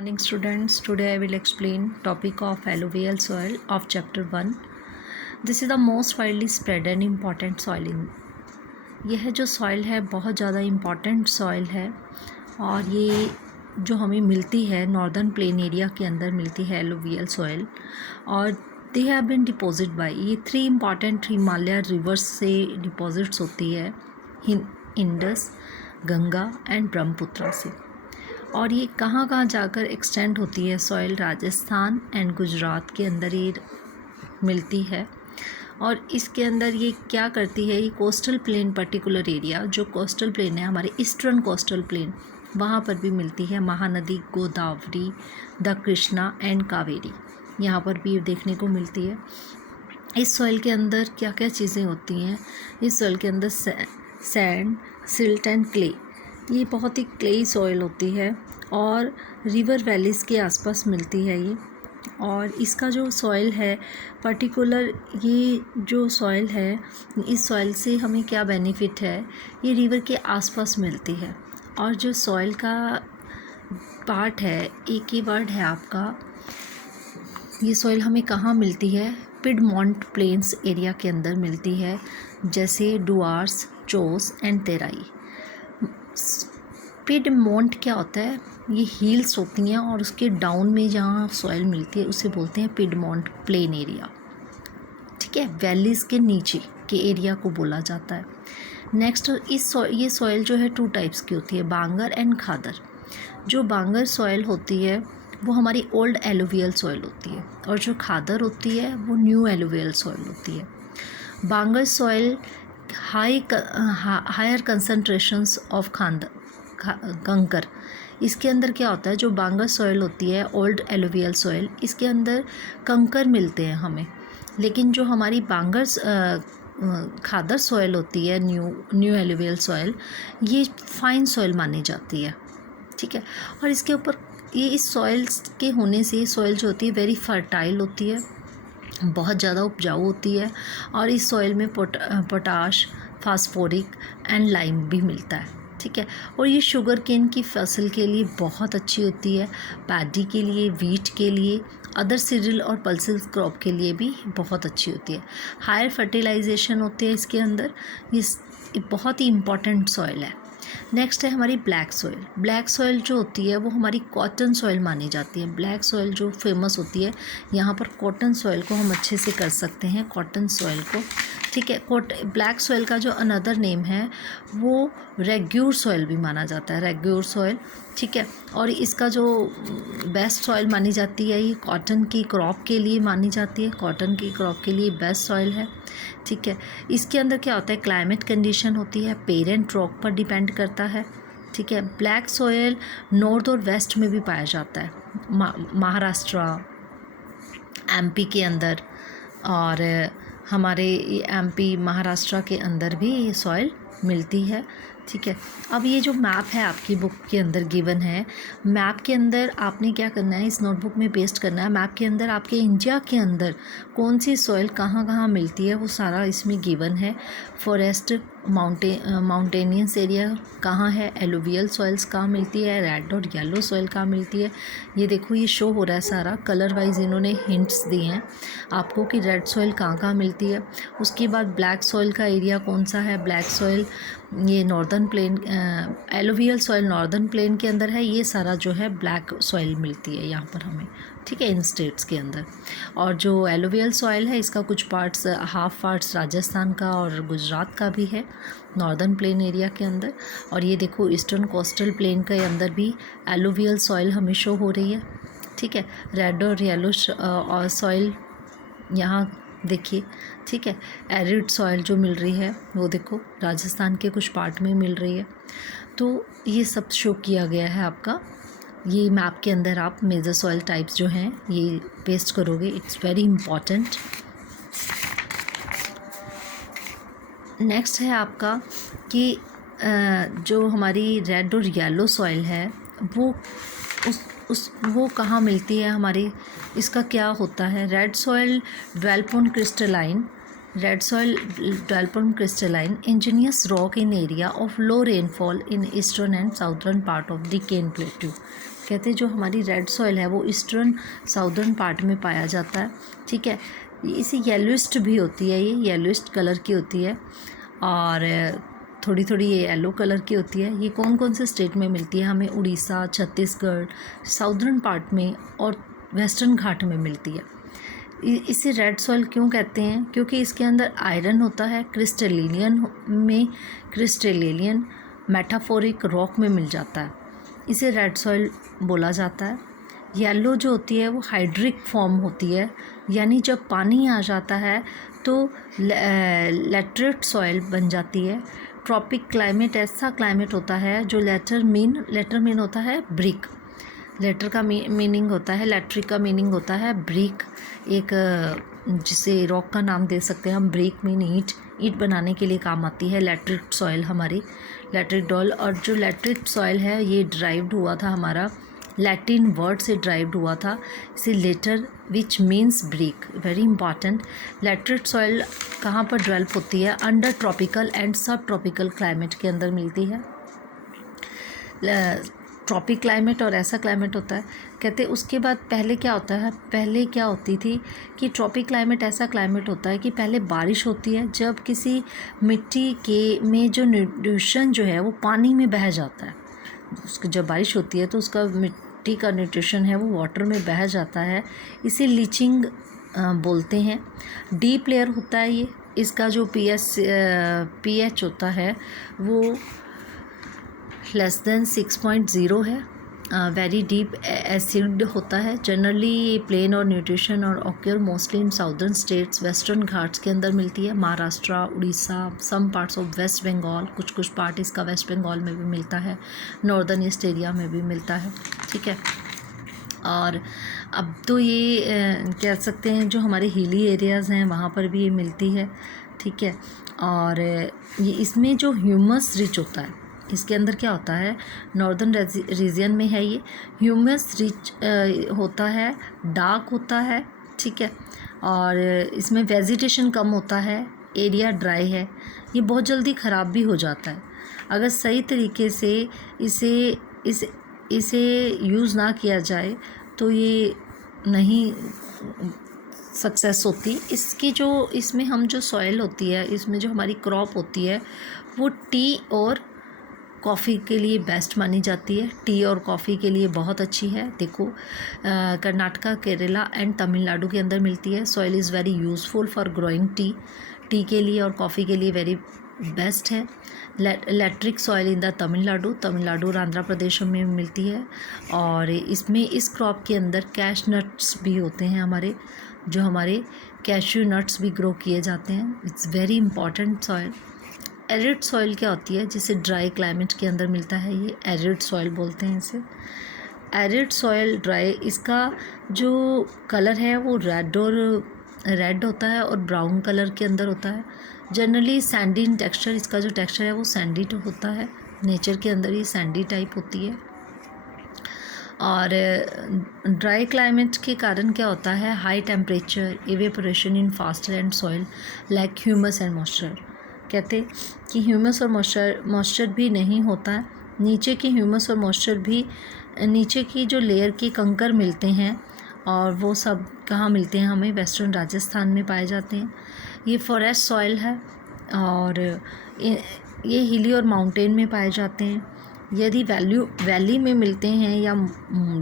Morning students, today I will explain topic of alluvial soil of chapter 1. This is the most widely spread and important soil in यह जो soil है बहुत ज़्यादा important soil है और ये जो हमें मिलती है नॉर्दर्न प्लेन एरिया के अंदर मिलती है एलुवियल सॉइल और they have been deposit by ये 3 इम्पॉर्टेंट हिमालय रिवर्स से डिपॉजिट्स होती है इंडस, गंगा एंड ब्रह्मपुत्र से। और ये कहाँ कहाँ जाकर एक्सटेंड होती है सॉइल, राजस्थान एंड गुजरात के अंदर ये मिलती है। और इसके अंदर ये क्या करती है, ये कोस्टल प्लेन पर्टिकुलर एरिया जो कोस्टल प्लेन है हमारे ईस्टर्न कोस्टल प्लेन वहाँ पर भी मिलती है। महानदी गोदावरी, द कृष्णा एंड कावेरी यहाँ पर भी देखने को मिलती है। इस सॉइल के अंदर क्या क्या चीज़ें होती हैं, इस सॉइल के अंदर सैंड, सिल्ट एंड क्ले, ये बहुत ही क्लेई सॉइल होती है और रिवर वैलीज़ के आसपास मिलती है ये। और इसका जो सॉइल है पर्टिकुलर, ये जो सॉइल है इस सॉइल से हमें क्या बेनिफिट है, ये रिवर के आसपास मिलती है। और जो सॉइल का पार्ट है, एक ही वर्ड है आपका, ये सॉइल हमें कहाँ मिलती है, पिडमॉन्ट प्लेन्स एरिया के अंदर मिलती है, जैसे डुआर्स, चोस एंड तेराई। पिडमॉन्ट क्या होता है, ये हिल्स होती हैं और उसके डाउन में जहाँ सॉइल मिलती है उसे बोलते हैं पिडमॉन्ट प्लेन एरिया। ठीक है, वैलीज़ के नीचे के एरिया को बोला जाता है। नेक्स्ट ये सॉइल जो है 2 टाइप्स की होती है, बांगर एंड खादर। जो बांगर सॉइल होती है वो हमारी ओल्ड एलुवियल सॉइल होती है और जो खादर होती है वो न्यू एलुवियल सॉइल होती है। बांगर सॉइल हायर कंसनट्रेशंस ऑफ कंकर, इसके अंदर क्या होता है, जो बांगर सॉइल होती है ओल्ड एलुवियल सॉइल, इसके अंदर कंकर मिलते हैं हमें। लेकिन जो हमारी बांगर खादर सॉइल होती है न्यू एलुवियल सॉइल, ये फाइन सॉइल मानी जाती है। ठीक है, और इसके ऊपर ये इस सॉइल के होने से सॉइल जो होती है वेरी फर्टाइल होती है, बहुत ज़्यादा उपजाऊ होती है और इस सॉइल में पोटाश, फास्फोरिक एंड लाइम भी मिलता है। ठीक है, और ये शुगर केन की फसल के लिए बहुत अच्छी होती है, पैडी के लिए, वीट के लिए, अदर सीरियल और पल्सेस क्रॉप के लिए भी बहुत अच्छी होती है। हायर फर्टिलाइजेशन होती है इसके अंदर, ये बहुत ही इम्पॉर्टेंट सॉइल है। नेक्स्ट है हमारी ब्लैक सॉइल। ब्लैक सॉइल जो होती है वो हमारी कॉटन सॉइल मानी जाती है। ब्लैक सॉइल जो फेमस होती है, यहाँ पर कॉटन सॉइल को हम अच्छे से कर सकते हैं, कॉटन सॉइल को। ठीक है, ब्लैक सॉइल का जो अनदर नेम है वो रेग्यूर सॉइल भी माना जाता है, रेग्यूर सॉइल। ठीक है, और इसका जो बेस्ट सॉइल मानी जाती है, ये कॉटन की क्रॉप के लिए मानी जाती है, कॉटन की क्रॉप के लिए बेस्ट सॉइल है। ठीक है, इसके अंदर क्या होता है, क्लाइमेट कंडीशन होती है, पेरेंट रॉक पर डिपेंड करता है। ठीक है, ब्लैक सॉइल नॉर्थ और वेस्ट में भी पाया जाता है, महाराष्ट्र, एमपी के अंदर, और हमारे एमपी महाराष्ट्र के अंदर भी ये सॉइल मिलती है। ठीक है, अब ये जो मैप है आपकी बुक के अंदर गिवन है, मैप के अंदर आपने क्या करना है, इस नोटबुक में पेस्ट करना है। मैप के अंदर आपके इंडिया के अंदर कौन सी सॉइल कहाँ कहाँ मिलती है वो सारा इसमें गिवन है। फॉरेस्ट, माउंटेनियस एरिया कहाँ है, एलुवियल सॉइल्स कहाँ मिलती है, रेड और येलो सॉइल कहाँ मिलती है, ये देखो ये शो हो रहा है सारा, कलर वाइज इन्होंने हिंट्स दिए हैं आपको कि रेड सॉइल कहाँ कहाँ मिलती है। उसके बाद ब्लैक सॉइल का एरिया कौन सा है, ब्लैक सॉइल ये northern plain, alluvial soil northern plain के अंदर है, ये सारा जो है ब्लैक सॉइल मिलती है यहाँ पर हमें। ठीक है, इन स्टेट्स के अंदर। और जो एलुवियल सॉइल है इसका कुछ पार्ट्स, हाफ पार्ट्स राजस्थान का और गुजरात का भी है नॉर्दर्न प्लेन एरिया के अंदर। और ये देखो ईस्टर्न कोस्टल प्लेन के अंदर भी एलुवियल सॉइल हमें शो हो रही है। ठीक है, रेड और येलो और सॉइल यहाँ देखिए। ठीक है, एरिड सॉइल जो मिल रही है वो देखो राजस्थान के कुछ पार्ट में मिल रही है। तो ये सब शो किया गया है आपका, ये मैप के अंदर आप मेजर सॉइल टाइप्स जो हैं ये पेस्ट करोगे, इट्स वेरी इम्पॉर्टेंट। नेक्स्ट है आपका कि जो हमारी रेड और येलो सॉइल है वो वो कहाँ मिलती है हमारी, इसका क्या होता है। Red soil develop on crystalline, red soil develop on crystalline igneous rock in area of low rainfall in eastern and southern part of Deccan plateau. कहते हैं जो हमारी रेड सॉइल है वो ईस्टर्न साउदर्न पार्ट में पाया जाता है, ठीक है। इसे येलोइस्ट भी होती है, ये येलोइस्ट कलर की होती है और थोड़ी थोड़ी ये येलो कलर की होती है। ये कौन कौन से स्टेट में मिलती है? हमें उड़ीसा, छत्तीसगढ़, साउदर्न पार्ट में और वेस्टर्न घाट में मिलती है। इसे रेड सॉइल क्यों कहते हैं? क्योंकि इसके अंदर आयरन होता है, क्रिस्टलिनियन मेटाफोरिक रॉक में मिल जाता है, इसे रेड सॉइल बोला जाता है। येलो जो होती है वो हाइड्रिक फॉर्म होती है, यानी जब पानी आ जाता है तो लैटरेट सॉइल बन जाती है। ट्रॉपिक क्लाइमेट ऐसा क्लाइमेट होता है जो लेटर मीन होता है ब्रिक। लेटर का मीनिंग होता है, लैट्रिक का मीनिंग होता है ब्रिक, एक जिसे रॉक का नाम दे सकते हैं हम। ब्रिक मीन ईंट बनाने के लिए काम आती है लैटरिक सॉइल हमारी, लैटरिक डॉल। और जो लैटरिक सॉइल है ये ड्राइव्ड हुआ था हमारा लैटिन वर्ड से ड्राइव्ड हुआ था, इसे later which means brick. Very important. Lateritic soil कहाँ पर डेवलप होती है? Under tropical and subtropical climate के अंदर मिलती है। ट्रॉपिक क्लाइमेट और ऐसा क्लाइमेट होता है, कहते हैं उसके बाद पहले क्या होता है, पहले क्या होती थी कि ट्रॉपिक क्लाइमेट ऐसा क्लाइमेट होता है कि पहले बारिश होती है जब किसी मिट्टी के में जो न्यूट्रिशन जो है वो पानी में बह जाता है। उसकी जब बारिश होती है तो उसका मिट्टी का न्यूट्रिशन है वो वाटर में बह जाता है, इसे लीचिंग बोलते हैं। डीप लेयर होता है ये, इसका जो pH होता है वो लेस देन 6.0 है। वेरी डीप एसिड होता है। जनरली प्लेन और न्यूट्रिशन और occur mostly in southern states, western Ghats के अंदर मिलती है। Maharashtra, Orissa, some parts of West Bengal, कुछ पार्ट इसका वेस्ट बंगाल में भी मिलता है, नॉर्दर्न ईस्ट एरिया में भी मिलता है, ठीक है। और अब तो ये कह सकते हैं जो हमारे हिली एरियाज़ हैं वहाँ पर भी ये मिलती है, ठीक है। और ये इसमें जो ह्यूमस रिच होता है, इसके अंदर क्या होता है, नॉर्दर्न रीजन में है ये, ह्यूमस रिच होता है, डार्क होता है, ठीक है। और इसमें वेजिटेशन कम होता है, एरिया ड्राई है, ये बहुत जल्दी ख़राब भी हो जाता है। अगर सही तरीके से इसे यूज़ ना किया जाए तो ये नहीं सक्सेस होती। इसकी जो इसमें हम जो सॉइल होती है, इसमें जो हमारी क्रॉप होती है वो टी और कॉफ़ी के लिए बेस्ट मानी जाती है। टी और कॉफ़ी के लिए बहुत अच्छी है। देखो कर्नाटका, केरला एंड तमिलनाडु के अंदर मिलती है। Soil is very useful for growing T के लिए और कॉफ़ी के लिए वेरी बेस्ट है। लैट्रिक सॉइल इन द तमिलनाडु और आंध्र प्रदेश में मिलती है। और इसमें इस क्रॉप के अंदर कैश नट्स भी होते हैं हमारे, जो हमारे कैश्यू नट्स भी ग्रो किए जाते हैं। It's very important soil. Arid soil क्या होती है, जिसे ड्राई क्लाइमेट के अंदर मिलता है, ये एरिड सॉइल बोलते हैं इसे। एरिड सॉइल ड्राई, इसका जो कलर है वो रेड होता है और ब्राउन कलर के अंदर होता है। जनरली सैंडी इन टेक्सचर, इसका जो टेक्सचर है वो सैंडी होता है। नेचर के अंदर ये सैंडी टाइप होती है। और ड्राई क्लाइमेट के कारण क्या होता है, high temperature, evaporation in faster and soil like humus and moisture. कहते कि ह्यूमस और मॉइस्चर भी नहीं होता है। नीचे की ह्यूमस और मॉइस्चर भी, नीचे की जो लेयर के कंकर मिलते हैं और वो सब कहाँ मिलते हैं, हमें वेस्टर्न राजस्थान में पाए जाते हैं। ये फॉरेस्ट सॉइल है और ये हिली और माउंटेन में पाए जाते हैं। यदि वैली में मिलते हैं या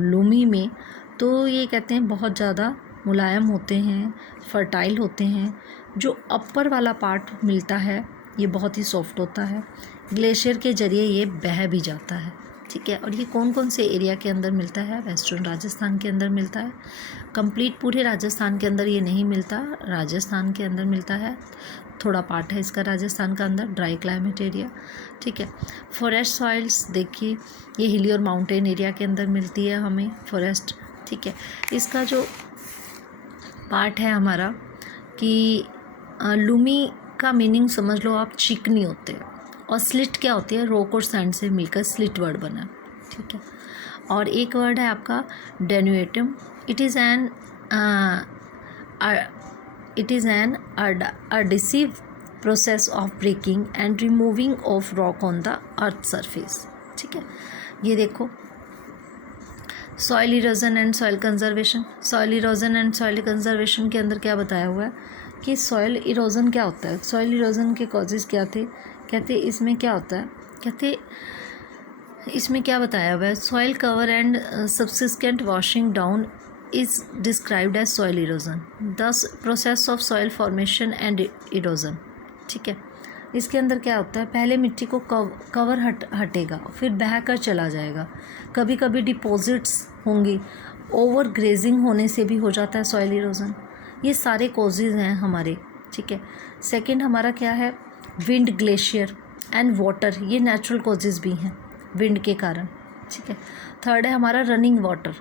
लूमी में तो ये कहते हैं बहुत ज़्यादा मुलायम होते हैं, फर्टाइल होते हैं। जो अपर वाला पार्ट मिलता है ये बहुत ही सॉफ्ट होता है। ग्लेशियर के ज़रिए ये बह भी जाता है, ठीक है। और ये कौन कौन से एरिया के अंदर मिलता है, वेस्टर्न राजस्थान के अंदर मिलता है। कंप्लीट पूरे राजस्थान के अंदर ये नहीं मिलता, राजस्थान के अंदर मिलता है, थोड़ा पार्ट है इसका राजस्थान का अंदर, ड्राई क्लाइमेट एरिया, ठीक है। फॉरेस्ट सॉइल्स देखिए, ये हिली और माउंटेन एरिया के अंदर मिलती है हमें फॉरेस्ट, ठीक है। इसका जो पार्ट है हमारा कि लूमी का मीनिंग समझ लो आप, चिकनी होते हैं। और स्लिट क्या होती है, रॉक और सैंड से मिलकर स्लिट वर्ड बना, ठीक है। और एक वर्ड है आपका डेनुएटम। It is an adhesive process of breaking and removing of rock on the earth surface, ठीक है। ये देखो soil erosion and soil conservation. Soil erosion and soil conservation के अंदर क्या बताया हुआ है कि सॉइल इरोजन क्या होता है, सॉइल इरोजन के कॉजेज़ क्या थे। कहते इसमें क्या होता है, कहते इसमें क्या बताया हुआ है, soil cover and subsequent washing down is described as soil erosion, thus process of soil formation and erosion. ठीक है, इसके अंदर क्या होता है, पहले मिट्टी को कवर हटेगा, फिर बह कर चला जाएगा, कभी कभी डिपॉजिट्स होंगी, ओवर ग्रेजिंग होने से भी हो जाता है सॉइल इरोजन। ये सारे कॉजेज़ हैं हमारे। ठीक है, सेकंड हमारा क्या है, विंड, ग्लेशियर एंड वाटर, ये नेचुरल कॉजेज़ भी हैं विंड के कारण। ठीक है, थर्ड है हमारा रनिंग वाटर,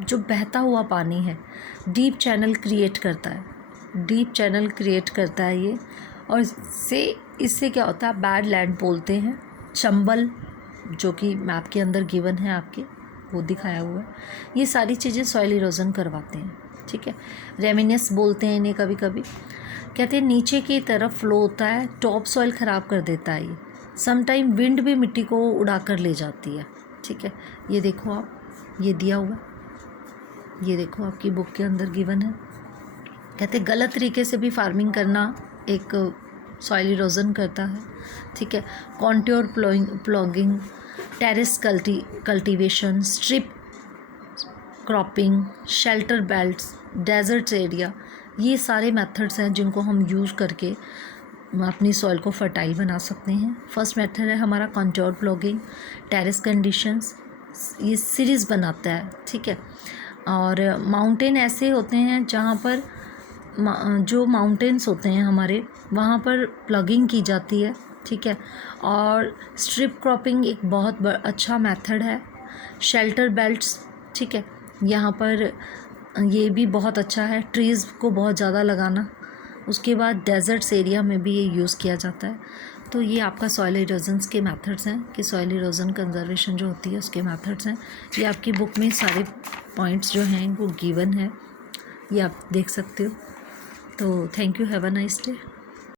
जो बहता हुआ पानी है, डीप चैनल क्रिएट करता है, डीप चैनल क्रिएट करता है ये, और इससे क्या होता है, बैड लैंड बोलते हैं, चंबल जो कि मैप के अंदर गिवन है आपके, वो दिखाया हुआ है। ये सारी चीज़ें सॉइल इरोजन करवाते हैं। ठीक है, रेमिनेस बोलते हैं इन्हें कभी कभी। कहते हैं नीचे की तरफ फ्लो होता है, टॉप सॉइल ख़राब कर देता है ये, समटाइम विंड भी मिट्टी को उड़ा कर ले जाती है। ठीक है, ये देखो आप, ये दिया हुआ, ये देखो आपकी बुक के अंदर गिवन है। कहते गलत तरीके से भी फार्मिंग करना एक सॉइल इरोजन करता है। ठीक है, contour ploughing, terrace cultivation, strip cropping, shelter belts, deserts area, ये सारे मेथड्स हैं जिनको हम यूज़ करके अपनी सॉइल को फर्टाइल बना सकते हैं। फर्स्ट मेथड है हमारा कॉन्ट्योर प्लॉगिंग, टेरेस कंडीशंस, ये सीरीज़ बनाता है। ठीक है, और माउंटेन ऐसे होते हैं जहाँ पर जो माउंटेन्स होते हैं हमारे, वहाँ पर प्लगिंग की जाती है। ठीक है, और स्ट्रिप क्रॉपिंग एक बहुत अच्छा मेथड है। शेल्टर बेल्ट्स, ठीक है, यहाँ पर ये भी बहुत अच्छा है, ट्रीज़ को बहुत ज़्यादा लगाना। उसके बाद डेजर्ट्स एरिया में भी ये यूज़ किया जाता है। तो ये आपका सॉइल इरोजन्स के मेथड्स हैं कि सॉइल इरोजन कंजर्वेशन जो होती है उसके मेथड्स हैं। ये आपकी बुक में सारे पॉइंट्स जो हैं वो गिवन है, ये आप देख सकते हो। तो thank you, have a nice day.